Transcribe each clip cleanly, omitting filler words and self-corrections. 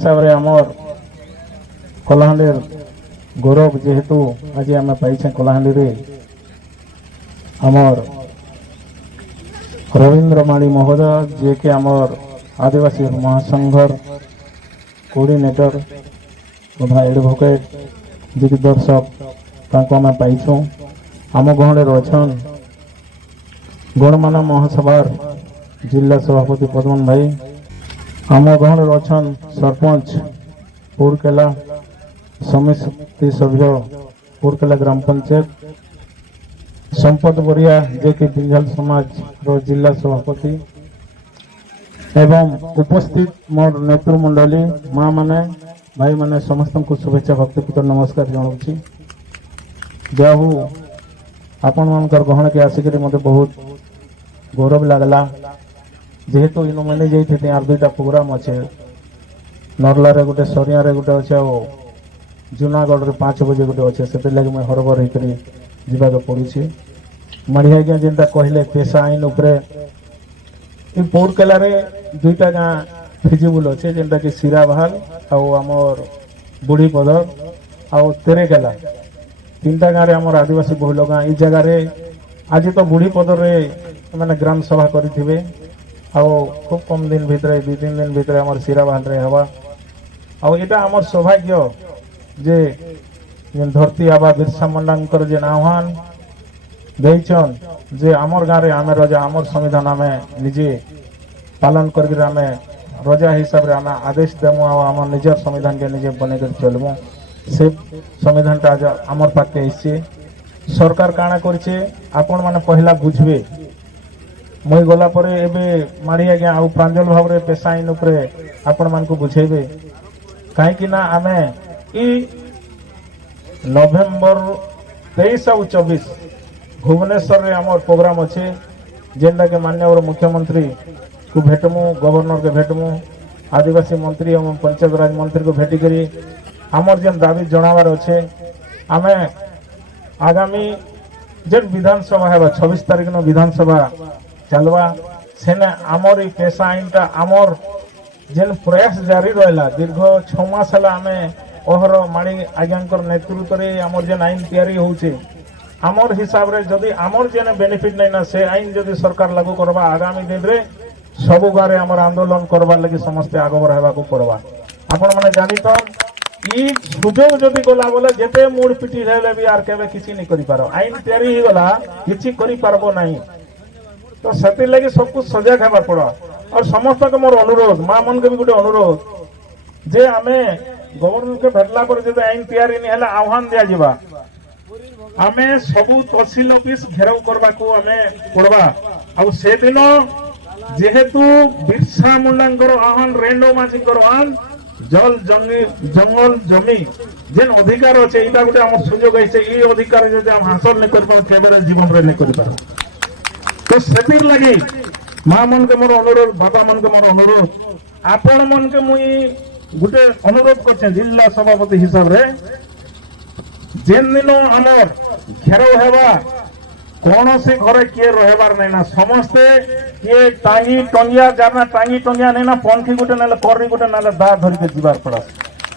हिसाब रे आमर कलाहांडी गौरव जेहेतु आज आम पाइछे कलाहांडी रे आमर रवींद्र माली महोदय जे के आमर आदिवासी महासंघर कोऑर्डिनेटर तथा एडवोकेट दिग्दर्शक तांको आम पाइछू आम गहणे रचन गणमाना महासभार जिला सभापति पद्मन भाई आम गहणे रचन सरपंच पुरकेला समिति सभ्य पुरकेला ग्राम पंचायत संपत बरिया जे कि बिंझाल समाज रो जिला सभापति एवं उपस्थित मोर नेतृमंडली माँ माने भाई माने समस्त को शुभेच्छा भक्तिपूर्ण नमस्कार जनाऊँगी। जाहू आपण मानकर गहण के आसिक मत बहुत गौरव लगला जेहेतु इन मैंने जाइए आर दुईटा प्रोग्राम अच्छे नरलारे गोटे सरिया गोटे अच्छे और जूनागढ़ रे 5 बजे गोटे अच्छे से लगे मुझे हरबर होकर जावाक पड़ुଛି माड़ी आज्ञा जेनटा कहले पेशा आईन उपरे पौरकेला दुईटा गाँ फिजिबुल अच्छे जेनटा कि सिराभाल आमर बुढ़ी पदर आउ तेरेकेला 3टा गाँव आमर आदिवासी बहुल गाँ ई जगार आज तो बुढ़ी पदर मैंने ग्राम सभा करेंगे खूब कम दिन भितर 2-3 दिन भितर आमर सिराभाल रे हवा आटा आमर सौभाग्य जे धरती आबा बिरसा मुंडा जे आह्वान देचन जे आमर गाँव रे आमे रजा आमर संविधान आमे निजे पालन करके आमे रजा हिसाब रे आमे आदेश देमु आम निजर संविधान के निजे बने कर चलमु से संविधान टा आज आमर पाखे आइछे सरकार काना करछे आपण माने पहला बुझबे मुई गला परे एबे माड़ी आज्ञा आउ प्रांजल भाव रे पेशा आईन उपरे आपण मान को बुझेबे काहे कि ना आमे ई नवेम्बर 23 और 24 भुवनेश्वर रे आमर प्रोग्राम अच्छे जेनटा के माननीय मुख्यमंत्री को भेटमु गवर्नर के भेटमु आदिवासी मंत्री एवं पंचायत राज मंत्री को भेटी करी आमर जेन दाबी जनावर अच्छे आमे आगामी जेन विधानसभा है 26 तारीख न विधानसभा चलवा सेने आमर ई पेशा आईनटा आमर जेन प्रयास जारी रहा दीर्घ 6 मास है आमे ओहर माणी आज्ञांकर नेतृत्व रे आमर जेन आईन तैयारी होउछे आमर हिसाब रे जदि आमर जेन बेनिफिट नहीं ना से आईन जदि सरकार लागू करबा आगामी दिन रे सबु गारे आमर आंदोलन करबार लगी समस्ते आगबर हेबा को पड़वा आपण माने जानी तो ई सुजोग जदि गला बोले जेते मूड पिटी रहले भी आर केबे किछि नहीं करि पारो आईन तैयारी ही गला किछि करि पारबो नहीं तो सेति लगी सब कुछ सजग हेबा पड़ा और समस्त के मोर अनुरोध मां मन के भी गोटे अनुरोध जे आमे गवर्नर के भेटला पर जदि आईन तैयारी नहीं हला आह्वान दिया जिबा आमे सबु तहसील ऑफिस घेराव करबा को आमे पड़वा आ से दिन जेहेतु बिरसा मुंडांकर आह्वान रेंडो माछीकर आह्वान जल जंगल जमी जेन अधिकार अच्छे इटा गोटे आम सुजोग है ये अधिकार जब हम हासिल नहीं कर जीवन रे नहीं कर तो से लगी माँ मन के मोर अनुरोध बाबा मन के मोर अनुरोध आपण मन के मुई गोटे अनुरोध कर जिला सभापति हिसाब रे जेन दिन आमर घेराव हेबा कौन से घरे किए रहबार नहीं ना समस्ते किए टांगी टंगिया जाना टांगी टंगिया नहीं ना पंखी गोटे ना करनी गोटे ना दा धर के जीवार पड़ा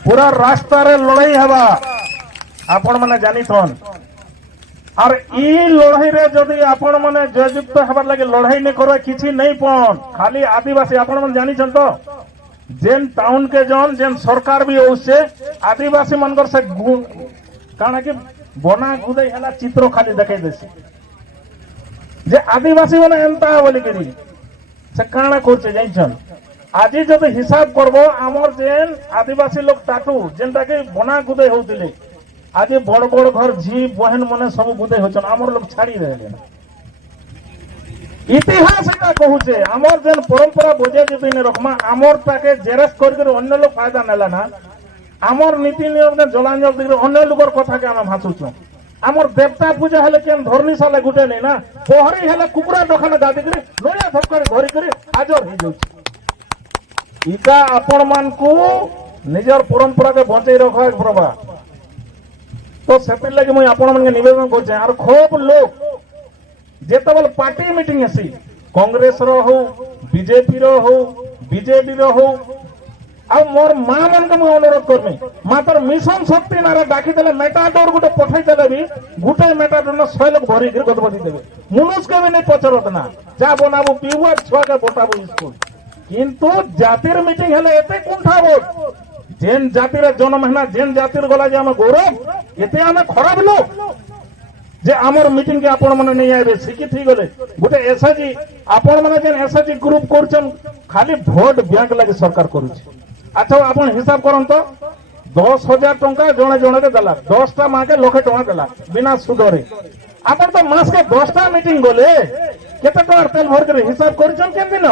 पूरा रास्ता रे लड़ाई हेबा आपण माने जानी थन और ई लड़ाई रे जदि आपण माने जययुक्त हेबार लगे लड़ाई नहीं करबे किछि नहीं पन खाली आदिवासी आपण माने जानी छन तो जेन टाउन के जन जेन सरकार भी होसे आदिवासी मनकर से काना कि बना गुदई हला चित्र खाली देखाई देसी जे आदिवासी माने एंता बोली करी से काना करछे जाइछन आज जब हिसाब करबो आमर जेन आदिवासी लोग टाटू जेनटा के बना गुदे होतिले आज बड़ बड़ घर झी बहन मने सब गुदे होछन आमर लोग छाड़ी रहले इतिहास का कहूचे आमर जेन परंपरा बजे जब ने रखमा आमर ताके जेरेस कर अन्य लोग फायदा नेला ना आमर नीति नियम ने जलांजल दिगरे अन्य लोगर कथा के हम भासुछु आमर देवता पूजा हेले केन धरनी साले गुटे नहीं ना पोहरी हेले कुकुरा दखान दादी करे लोया धक्कर धरी करे आजर हे जोछि इका आपण मान को निजर परंपरा के बंचै रखा प्रभा तो सेति लागि मुई आपण मन के निवेदन करछे और खूब लोग जेतबल पार्टी मीटिंग हेसी कांग्रेस रो हो बीजेपी रो हो बीजेडी रो हो ଆଉ ମୋର ମା ମାନଙ୍କୁ ମୁଁ ଅନୁରୋଧ କରିମି ମାତ୍ର ମିଶନ ଶକ୍ତି ନାରେ ଡାକିଦେଲେ ମେଟାଡୋର ଗୋଟେ ପଠେଇଦେଲେ ବି ଗୋଟେ ମେଟାଡୋର 100 ଲୋକ ଭରିକିରି ଗଦବଦି ଦେବେ ମୁନୁଷକେ ବି ନେଇ ପଚାରତ ନା ଯା ବନାବୁ ପିଇବୁ আর ଛୁଆকে ପଠାବୁ স্কুল কিন্তু জাতির মিটিং হেলে এতে কুণ্ঠা ভোট যেন জাতির জন্ম হেনা যেন জাতির গলা যে আমি গৌরব এতে আমি খরাপ লোক যে আমার মিটিং কে আপন মানে নেই আইবে শিক্ষিত হয়ে গেলে গোটে এসএজি আপন মানে যেন এসএজি গ্রুপ করছেন খালি ভোট ব্যাংক লাগে সরকার করুছে আচ্ছা আপন হিসাব করুন তো 10,000 টঙ্কা জনে জনকে দেলা 10টা মাকে লক্ষে টঙ্কা দেলা বিনা সুদরে আপন তো মাসকে 10টা মিটিং গলে কেতে টাকার তেল ভর করে হিসাব করছেন কেন দিন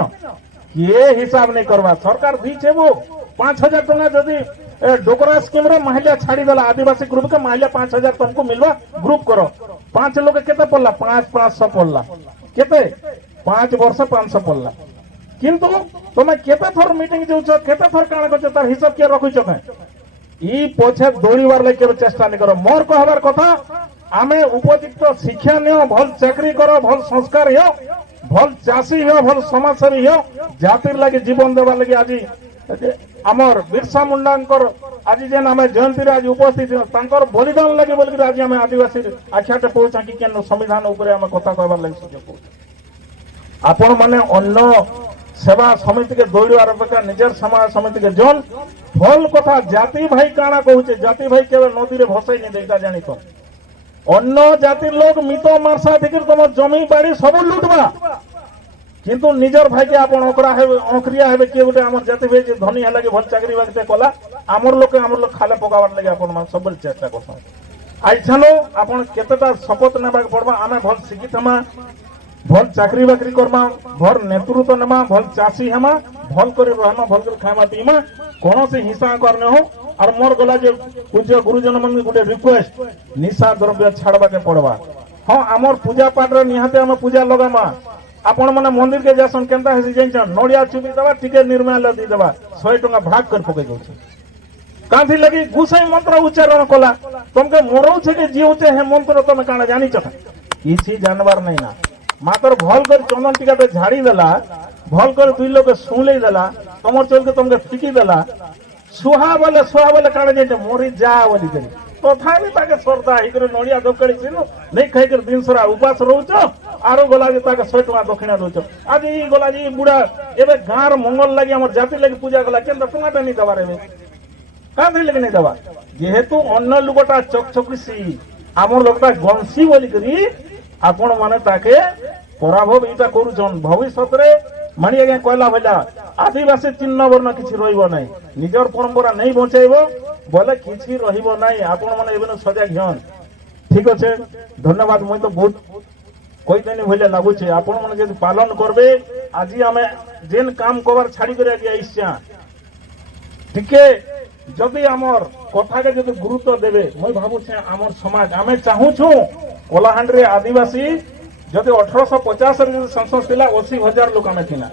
কে হিসাব নেই করবা সরকার দিছে বো 5,000 टका যদি डोकरा स्कीम रे महिला छाड़ी देला आदिवासी ग्रुप के महिला 5,000 तुमको मिलवा ग्रुप करो 5 लोग केते पड़ला 500 पड़ला केते 5 वर्ष 500 पड़ला किंतु तुम केते थोर मीटिंग जाउछ केते थोर काण करछ तार हिसाब के रखुछ के ई पछे दौड़ीवार लागि के चेष्टा नहीं करो मोर कहबार कथा आमे उपयुक्त शिक्षा नियो भल चाकरी करो भल संस्कार हियो भल चाषी हियो भल समाजसेवी हियो जातिर लागि जीवन देवा लागि आज आमर बिरसा मुंडांकर आज जेन आम जयंती आज उपस्थित तांकर बलिदान लगे बोल आज आम आदिवासी आख्याटे पहुंचा कि केन संविधान ऊपर आम कथा कहबार लगे सुजोग आपण माने अन्न सेवा समिति के दौड़ार अपेक्षा निजर समाज समिति के जन भल कथा जाति भाई काना कहूचे जाति भाई केवल नदी रे भसई नहीं देता जानी तो अन्न जातिर लोग मितो मारसा देखिर तुम जमी बाड़ी सब लुटबा किंतु निजर भाई के आपण ओकरा है ओकरिया है के गोटे हमर जाति भाई जे धनी है लगे भल चाकरी बाकते कला हमर लोग खाले पकावर लगे आपण मान सब चेष्टा करछन आइछानो आपण केतेटा शपथ नेबा पड़बा आमे भल शिक्षित हमा भल चाकरी बाकरी करमा भल नेतृत्व नेमा भल चाषी हेमा भल करे रहमा भल करे खामा पीमा कोनो से हिंसा करने हो और मोर गला जे पूज्य गुरुजन मन गोटे रिक्वेस्ट निशा द्रव्य छाड़बा के पड़बा हां हमर पूजा पाठ रे निहाते हम पूजा लगामा आपण माने मंदिर के जासन केनता हेसी जाइछ नोडिया चुबी दबा टिके निर्माल दी दबा 100 टका भाग कर पके दोछ कांथी लगी गुसाई मंत्र उच्चारण कला तुमके मोरौ छे के जीवते हे मंत्र तुम काना जानि छ किछि जानवर नै ना मात्र भल कर चंदन टिका पे झाड़ी देला भल कर दुई लोग सुले देला तमर चल के तुमके फिकी देला सुहा बोले काना जे मोरी जा बोली करी तथापि ताके श्रद्धा हिकर नड़िया दकड़ी छिनु नहीं खाइकर दिन सारा उपास रहउछ आरो गला जे ताके 100 टका दक्षिणा दउछ आज ई गला जी बुढ़ा एबे गार मंगल लागि हमर जाति लागि पूजा गला केन टंगाटा नहीं दबारे में कांथी लागि नहीं दबा जेहेतु अन्न लुगटा चकचकसी हमर लोगटा गंसी बोली करी आपण माने ताके पराभव इटा करूछन भविष्यत रे मानी आज्ञा कहला भला आदिवासी चिन्ह वर्ण किछि रहिबो नै निजर परंपरा नहीं बचाइबो बोले किछि रहिबो नै आपण माने एबेन सजाग हन ठीक अछि धन्यवाद মই तो बहुत कोई देनी भले लागू छे आपण माने जदि पालन करबे आजि हमें जेन काम कवर छाड़ी करे आजि आइछा ठीके जदि हमर कथा के जदि गुरुत्व देबे মই भाबु छे हमर समाज हमें चाहू छु कोलाहांड रे आदिवासी जदि 1850 रे संसद थिला 80,000 लोक हमें थिला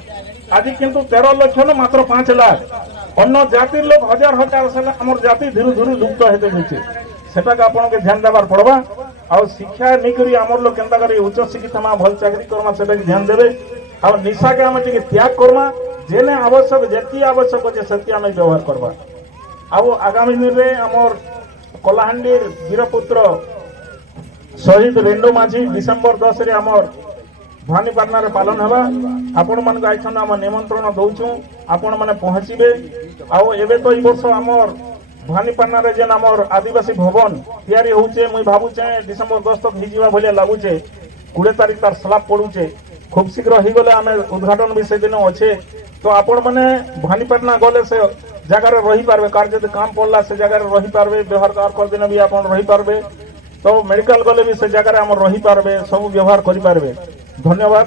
आज किंतु 13 लाख न मात्र 5 लाख अन्य जाति लोग हजार हजार से हमर जाति धीरे धीरे लुप्त हेते होचे सेटा के आपण के ध्यान देबार पड़बा आ शिक्षा नहीं करी हमर लोग केनता करी उच्च शिक्षित मा भल चाकरी करमा सेटा के ध्यान देबे आ निशा के हम टिके त्याग करमा जेने आवश्यक जेती आवश्यक होचे सत्य हम व्यवहार करबा आ आगामी दिन रे हमर कोलाहांडीर वीरपुत्र शहीद रेंडो माझी डिसेंबर 10 रे हमर भानीपाटना रे पालन हवा आपण मन आइछन हम निमंत्रण दउछु आपण माने पहुंचीबे आउ एबे तो ई वर्ष हमर भानीपाटना रे जेन हमर आदिवासी भवन तैयारी होउचे मुई भाबु छे डिसेंबर 10 तक हि जीवा भले लागु छे 20 तारिख तार स्लैब पडुचे खूब शीघ्र हि गले हमें उद्घाटन भी से दिन अच्छे तो आपण माने भानीपाटना गले से जगह रे रही पारबे कार जदि काम पड़ला से जगह रे रही पारबे व्यवहार कर दिन भी आपण रही पारबे तो मेडिकल गले भी से जगह रे हम रही पारबे सब व्यवहार करि पारबे धन्यवाद।